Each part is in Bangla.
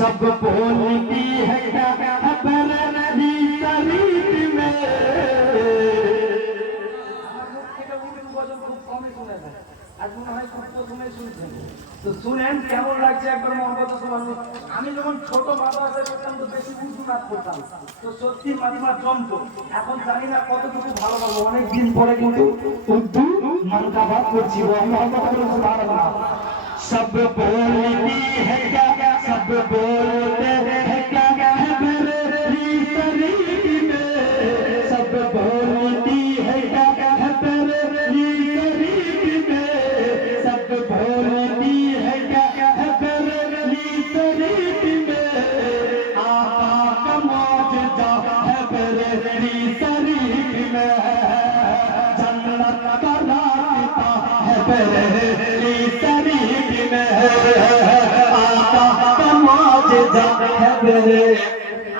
सब बोलती है क्या खबर नदी शरीफ में। आज মনে হয় প্রথমে শুনছেন তো শুনেন কেমন লাগছে একবার মোহাম্মদ সুবহানাল্লাহ। আমি যখন ছোট মাদ্রাসায় পড়তাম তো বেশি উর্দু নাচ করতাম তো সত্যি মাদিমা জমতো। এখন জানি না কতটুকু ভালো পাবো, অনেক দিন পরে কিন্তু উর্দু মানকাবাত করছি। মোহাম্মদ সুবহানাল্লাহ। सब बोलती है क्या सब बोलते हैं क्या बरेली शरीफ में। सब बोलती है क्या बरेली शरीफ में। सब बोलती है क्या बरेली शरीफ में। आका का मौजूदा है बरेली शरीफ में। जन्नत का रास्ता है बरेली शरीफ में। आका का मौजूदा है बरेली।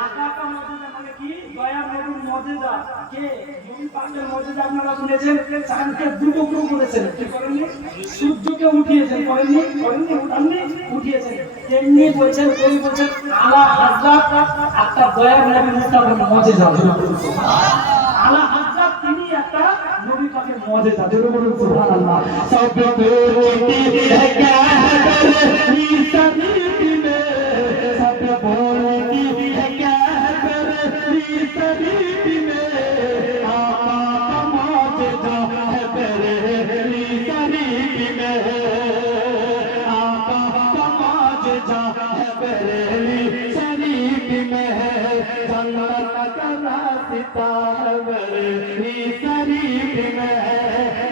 आका का मौजूदा মানে কি? দয়া নবীর মর্যাদা। কে নবী পাকের মর্যাদা আপনারা শুনেছেন? চাঁদকে দুটুকরো করেছেন, কি করেননি? সূর্যকে উঠিয়েছেন, করেননি? করেননি, উঠাননি, উঠিয়েছেন। তেমনি বলছেন, কবি বলছেন আলা হযরত একটা দয়ার নবীর মুস্তাফার মর্যাদা। আলা হযরত তিনি একটা নবী পাকের মর্যাদা। জোরে বলুন সুবহানাল্লাহ। সব बोलती है क्या बरेली शरीफ में। सब बोलती है क्या बरेली शरीफ में। आका का मौजूदा है बरेली शरीफ में। आका का मौजूदा है बरेली शरीफ में। जन्नत का रास्ता है बरेली शरीफ में।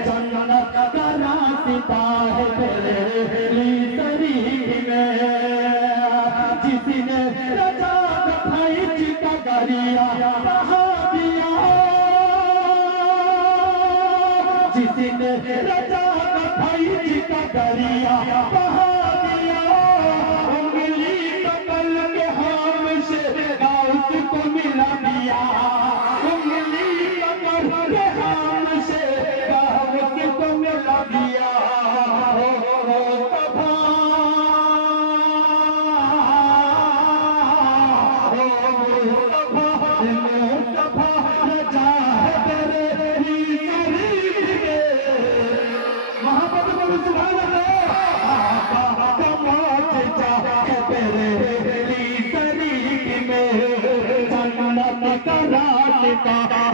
जन्नत का रास्ता है बरेली शरीफ में। जिसने रजा भाई का गरिया बहा दिया। जिसने रजा भाई का गरिया बहा दिया। उंगली कमल के हाथ से गाउस को मिला दिया। उंगली कमल के हाथ से गाउस को मिला दिया।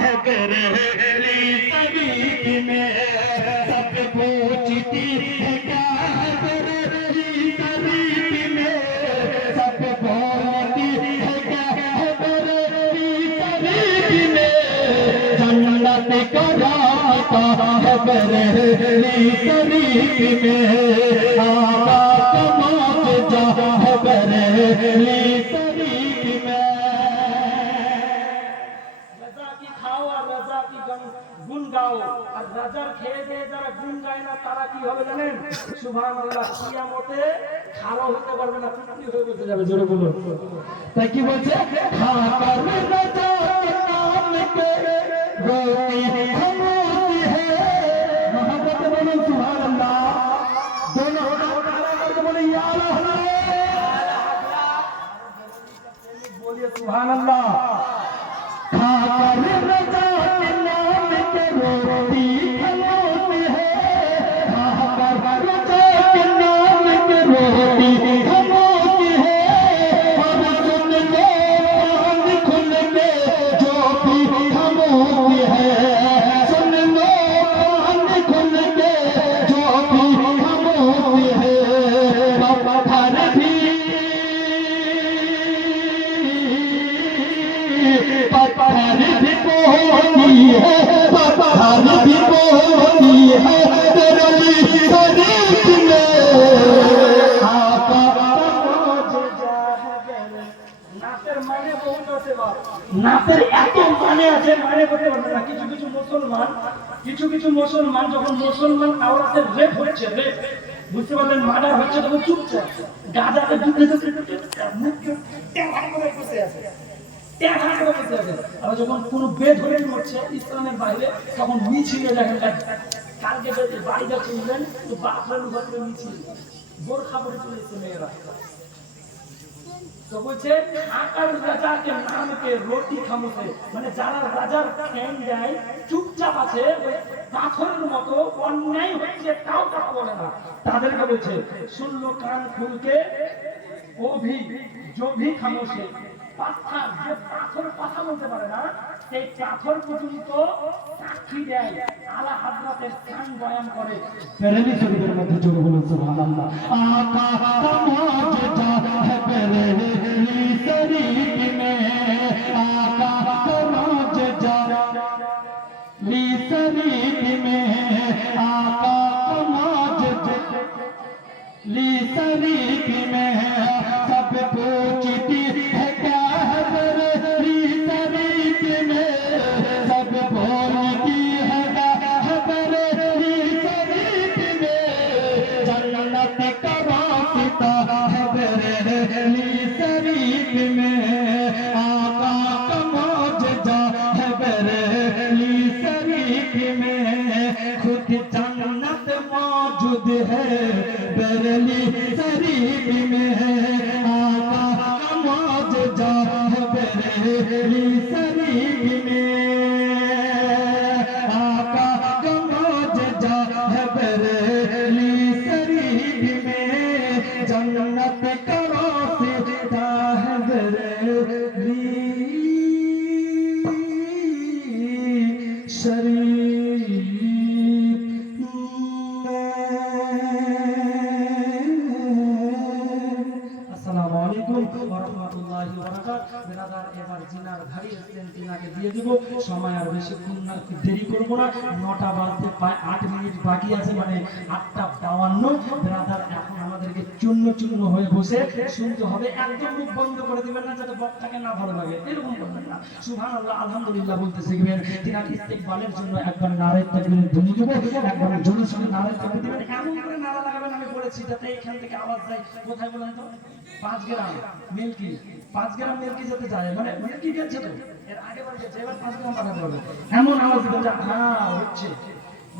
है बरेली शरीफ में। सब पूछती है क्या बरेली शरीफ में। सब बोलती है क्या बरेली शरीफ में। जन्नत का रास्ता है बरेली शरीफ में। आका का मौजूदा है बरेली शरीफ में। গুণ গাও আর রাজার খেয়ে দিয়ে যারা গুণ গায় না তারা কি হবে জানেন? সুবহানাল্লাহ। কিয়ামতে খাড়া হতে পারবে না, পিছনি হয়ে বসে যাবে। জোরে বলুন। তাই কি বলছে? খাকার রাজা के नाम के रोती खामोशी है। मोहब्बत बोलो सुबहानल्लाह। दोनों हाथ खड़ा करके बोले या अल्लाह। बोलिए सुबहानल्लाह। खाकर रजा के नाम के रोती खामोशी है। खाकर रजा के नाम के रोती खामोशी है। और सुन लो कान खुल के जो भी खामोशी है। सुन लो कान खुल के जो भी खामोशी है। हर भी पत्थर भी बोली है। पत्थर भी बोली है बरेली शरीफ में। आका का मौजूदा है बरेली। নাচের মানে বহুত আছে বাপ। নাচের এত মানে আছে, মানে করতে পারবে না। কিছু কিছু মুসলমান যখন মুসলমান আওরাতের রেপ হচ্ছে, রেপ বুঝতে পারলেন, মার্ডার হচ্ছে, তখন চুপচাপ গাজাতে ঢুকে মুখ ট্যাঁকা করে বসে আছে। আর যখন কোনো বেধরে মরছে ইসলামের বাইরে তখন মিছিলে দেখেন। কালকে বাড়ি যাচ্ছে বুঝলেন তো বাপরের উপরে মিছিল বোরখা পরে চলে এসেছে মেয়েরা। তো তো বলছে আকার রাজা কে নাম কে রোটি খামোছে, মানে যারা রাজার ঠ্যাং দেয় চুপচাপ আছে ওই পাথরের মতো, অন্যায় হচ্ছে তাও কথা বলে না, তাদেরকে বলছে শুনলো কান খুলকে ও ভি जो भी খামোশ है, পাথর যে পাথর কথা বলতে পারে না সেই পাথর পর্যন্ত সাক্ষী দেয়, আলা হযরতের শান বয়ান করে। বেরেলি শরীফের মধ্যে জোরে বলুন সুবহানাল্লাহ। আকা কামাজেদা है বেরেলি শরীফ में, आका कामोजदा ली शरीफ में, आका कामोजदा ली शरीफ में, सब पूछती है क्या है बेरेली शरीफ में, सब बोलती है क्या है बेरेली शरीफ में, जन्नत का वास्ता है बेरेली शरीफ में, आका का मौजदा है बेरेली शरीफ में, खुद जन्नत मौजूद है बेरेली शरीफ में, आका का मौजदा है बेरेली शरीफ में, आका का मौजदा है बेरेली शरीफ में, जन्नत का रास्ता है बेरेली शरीफ में। আসসালামু আলাইকুম ওয়া রাহমাতুল্লাহি ওয়া বারাকাতুহু। বিরাদার এবার জিনার ঘাড়ি এসেছেন, জিনাকে দিয়ে দেব, সময় আর বেশিক্ষণ না, দেরি করব না, 9টা বাজতে প্রায় 8 মিনিট বাকি আছে, মানে 8:52। বিরাদার এখন আমাদেরকে চূর্ণ চূর্ণ হয়ে বসে শুনতে হবে, একদম মুখ বন্ধ করে দিবেন না যাতে বক্তাকে না ভালো লাগে, এরকম করবেন না। সুবহানাল্লাহ আলহামদুলিল্লাহ বলতে শিখবেন। জিনার ইস্তেকবালের জন্য একবার নারায়ে তাকবীর ধ্বনি দেব, একবার জোরে সোরে নারায়ে তাকবীর দিবেন, এমন করে নারা লাগাবেন আমি বলেছি যাতে এখান থেকে আওয়াজ যায়। কোথায় বলেন তো? 5 গ্রাম মিল্কি, 5 গ্রাম মিল্কি যাতে যায়, মানে কি গেছে তো এর আগে বার গেছে, এবার 5 গ্রাম পাঠাতে হবে, এমন আওয়াজ দিতে যে হ্যাঁ হচ্ছে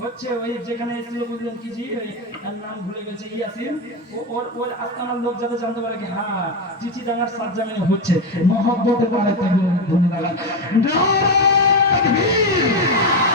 হচ্ছে। ওই যেখানে এসেছিল বুঝলেন কি জি, ওই তার নাম ভুলে গেছে, ইয়াসিন, ওর আস্তানার লোক যাতে জানতে পারে কি হ্যাঁ চিচি ডাঙ্গার সাজ্জামিনে হচ্ছে। মহব্বতে নারায়ে তাকবীর ধ্বনি লাগান। নারায়ে তাকবীর।